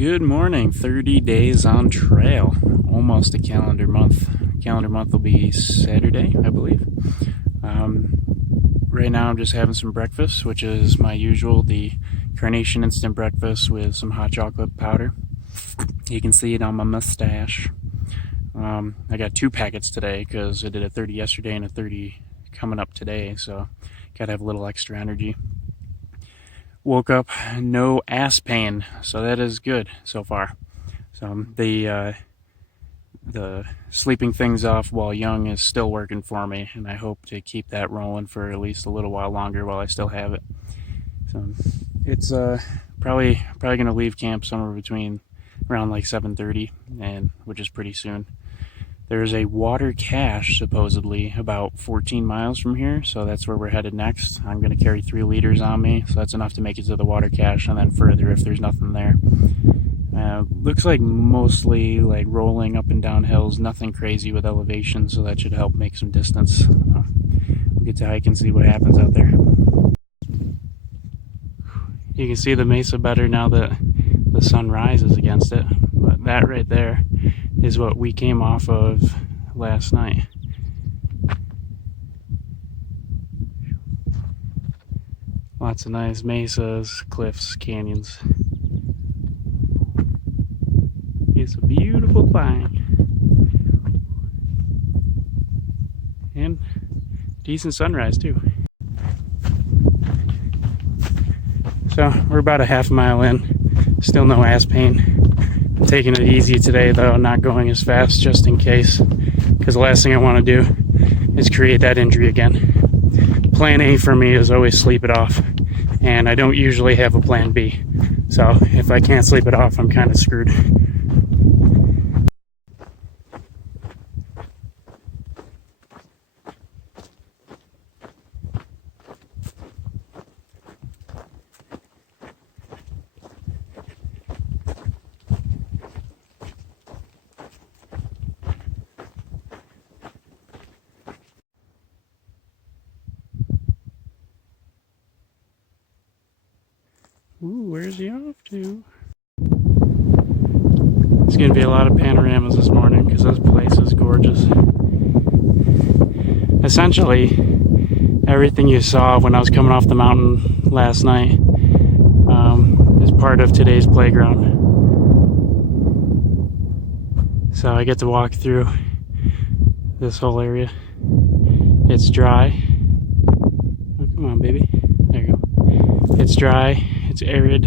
Good morning. 30 days on trail. Almost a calendar month. Calendar month will be Saturday, I believe. Right now I'm just having some breakfast, which is my usual, the Carnation Instant Breakfast with some hot chocolate powder. You can see it on my mustache. I got 2 packets today because I did a 30 yesterday and a 30 coming up today, so gotta have a little extra energy. Woke up, no ass pain, so that is good so far. So the sleeping things off while young is still working for me, and I hope to keep that rolling for at least a little while longer while I still have it. So it's probably gonna leave camp somewhere between around like 7:30, and which is pretty soon. There's a water cache supposedly about 14 miles from here, so that's where we're headed next. I'm going to carry 3 liters on me, so that's enough to make it to the water cache, and then further if there's nothing there. Looks like mostly like rolling up and down hills, nothing crazy with elevation, so that should help make some distance. We'll get to hike and see what happens out there. You can see the mesa better now that the sun rises against it, but that right there is what we came off of last night. Lots of nice mesas, cliffs, canyons. It's a beautiful thing. And decent sunrise too. So we're about a half mile in, still no ass pain. I'm taking it easy today though, not going as fast just in case, because the last thing I want to do is create that injury again. Plan A for me is always sleep it off, and I don't usually have a plan B. So if I can't sleep it off, I'm kind of screwed. Ooh, where's he off to? It's going to be a lot of panoramas this morning because this place is gorgeous. Essentially, everything you saw when I was coming off the mountain last night is part of today's playground. So I get to walk through this whole area. It's dry. Oh, come on, baby. There you go. It's dry. It's arid.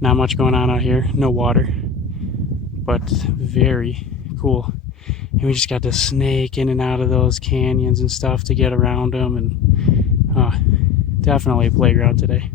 Not much going on out here. No water, but very cool. And we just got to snake in and out of those canyons and stuff to get around them, and definitely a playground today.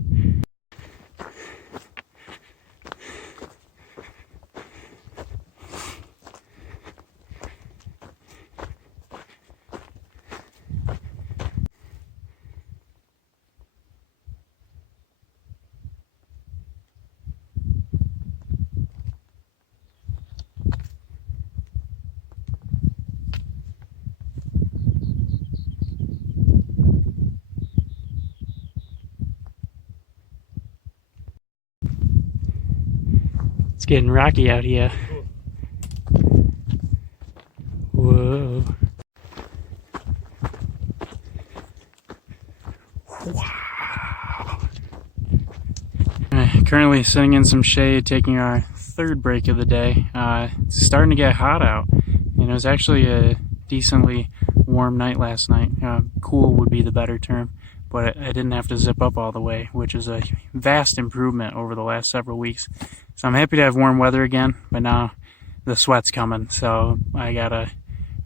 It's getting rocky out here. Whoa. Wow. Currently sitting in some shade, taking our 3rd break of the day. It's starting to get hot out. And it was actually a decently warm night last night. Cool would be the better term. But I didn't have to zip up all the way, which is a vast improvement over the last several weeks. So I'm happy to have warm weather again, but now the sweat's coming, so I gotta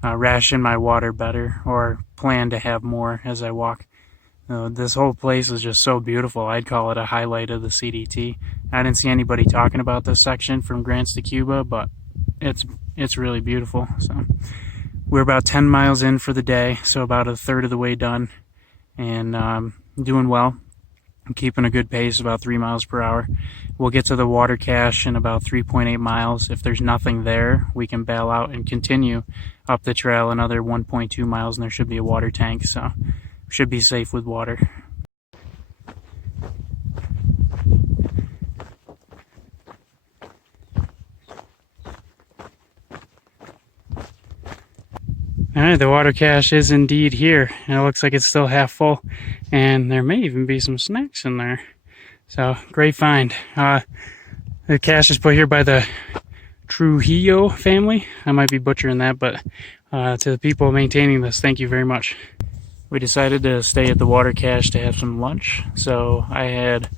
ration my water better, or plan to have more as I walk. This whole place is just so beautiful. I'd call it a highlight of the CDT. I didn't see anybody talking about this section from Grants to Cuba, but it's really beautiful. So we're about 10 miles in for the day, so about a third of the way done, and doing well. I'm keeping a good pace, about 3 miles per hour. We'll get to the water cache in about 3.8 miles. If there's nothing there, we can bail out and continue up the trail another 1.2 miles, and there should be a water tank, so we should be safe with water. Alright, the water cache is indeed here, and it looks like it's still half full, and there may even be some snacks in there. So, great find. The cache is put here by the Trujillo family. I might be butchering that, but to the people maintaining this, thank you very much. We decided to stay at the water cache to have some lunch, so I had,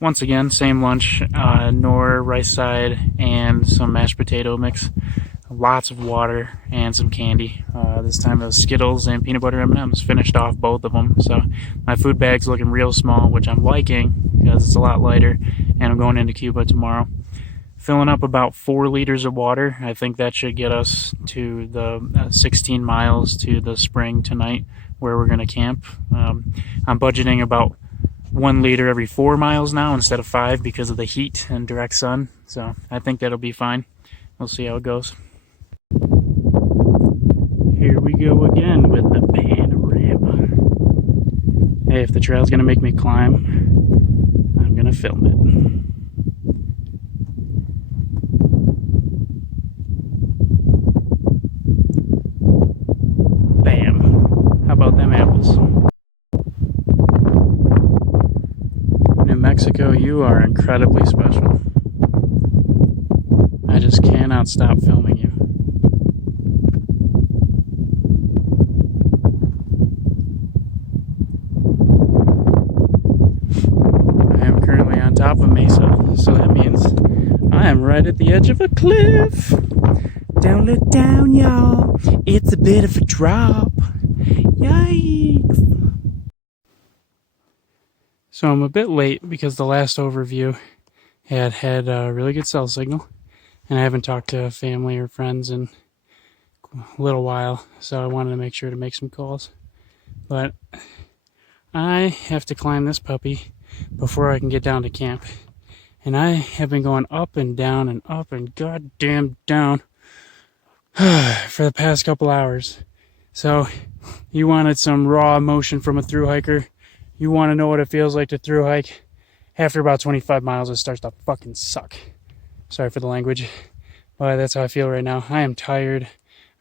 once again, same lunch, nor rice side and some mashed potato mix. Lots of water and some candy. This time it was Skittles and peanut butter M&Ms. Finished off both of them. So my food bag's looking real small, which I'm liking because it's a lot lighter, and I'm going into Cuba tomorrow. Filling up about 4 liters of water. I think that should get us to the 16 miles to the spring tonight where we're going to camp. I'm budgeting about 1 liter every 4 miles now instead of 5 because of the heat and direct sun. So I think that'll be fine. We'll see how it goes. Here we go again with the panorama. Hey, if the trail's gonna make me climb, I'm gonna film it. Bam. How about them apples? New Mexico, you are incredibly special. I just cannot stop filming you. Top of a mesa, so that means I am right at the edge of a cliff. Don't look down, y'all. It's a bit of a drop. Yikes. So I'm a bit late because the last overview had a really good cell signal, and I haven't talked to family or friends in a little while, so I wanted to make sure to make some calls. But I have to climb this puppy before I can get down to camp. And I have been going up and down and up and goddamn down for the past couple hours. So you wanted some raw emotion from a thru hiker. You want to know what it feels like to thru hike. After about 25 miles, it starts to fucking suck. Sorry for the language, but that's how I feel right now. I am tired.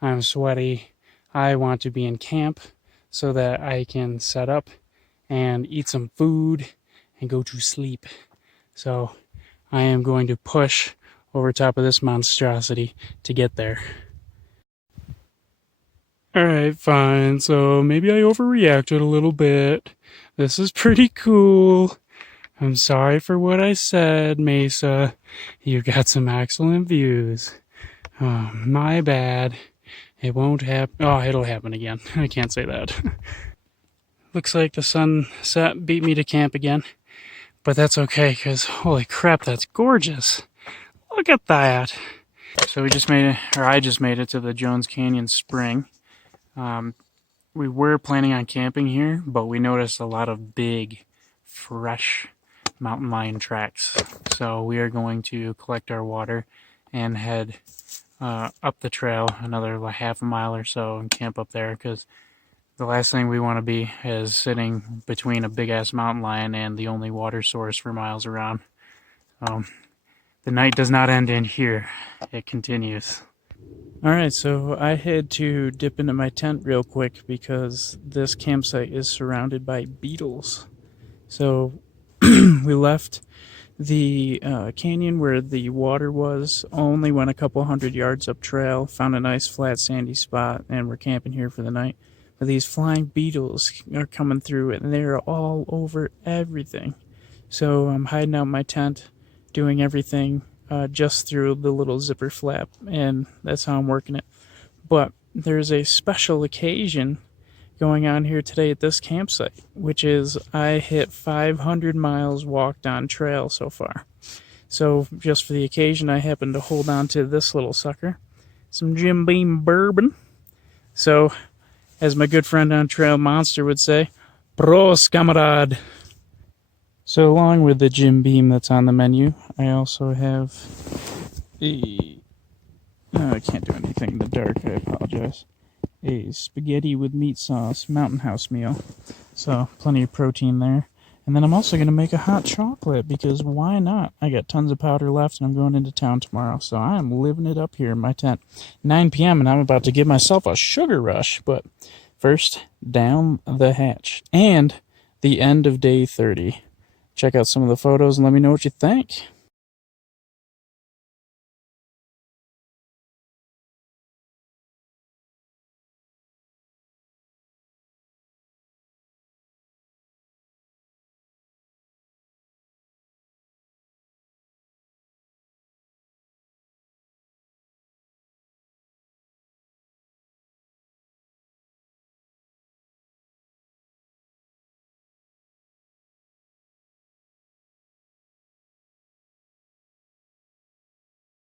I'm sweaty. I want to be in camp so that I can set up and eat some food and go to sleep. So I am going to push over top of this monstrosity to get there. Alright, fine. So maybe I overreacted a little bit. This is pretty cool. I'm sorry for what I said, Mesa. You got some excellent views. Oh, my bad. It won't happen. Oh, it'll happen again. I can't say that. Looks like the sunset beat me to camp again. But that's okay, because holy crap, that's gorgeous. Look at that. So we just made it, or I just made it to the Jones Canyon Spring. We were planning on camping here, but we noticed a lot of big, fresh mountain lion tracks. So we are going to collect our water and head up the trail another half a mile or so and camp up there, because the last thing we want to be is sitting between a big-ass mountain lion and the only water source for miles around. The night does not end in here. It continues. Alright, so I had to dip into my tent real quick because this campsite is surrounded by beetles. So we left the canyon where the water was, only went a couple 100 yards up trail, found a nice flat sandy spot, and we're camping here for the night. But these flying beetles are coming through and they're all over everything. So I'm hiding out my tent, doing everything just through the little zipper flap, and that's how I'm working it. But there's a special occasion going on here today at this campsite, which is I hit 500 miles walked on trail so far. So just for the occasion, I happen to hold on to this little sucker, some Jim Beam bourbon. So as my good friend on Trail Monster would say, pros, camarade. So along with the Jim Beam that's on the menu, I also have a, I can't do anything in the dark, I apologize, a spaghetti with meat sauce Mountain House meal. So plenty of protein there. And then I'm also going to make a hot chocolate, because why not? I got tons of powder left, and I'm going into town tomorrow, so I am living it up here in my tent. 9 p.m., and I'm about to give myself a sugar rush, but first, down the hatch. And the end of day 30. Check out some of the photos and let me know what you think.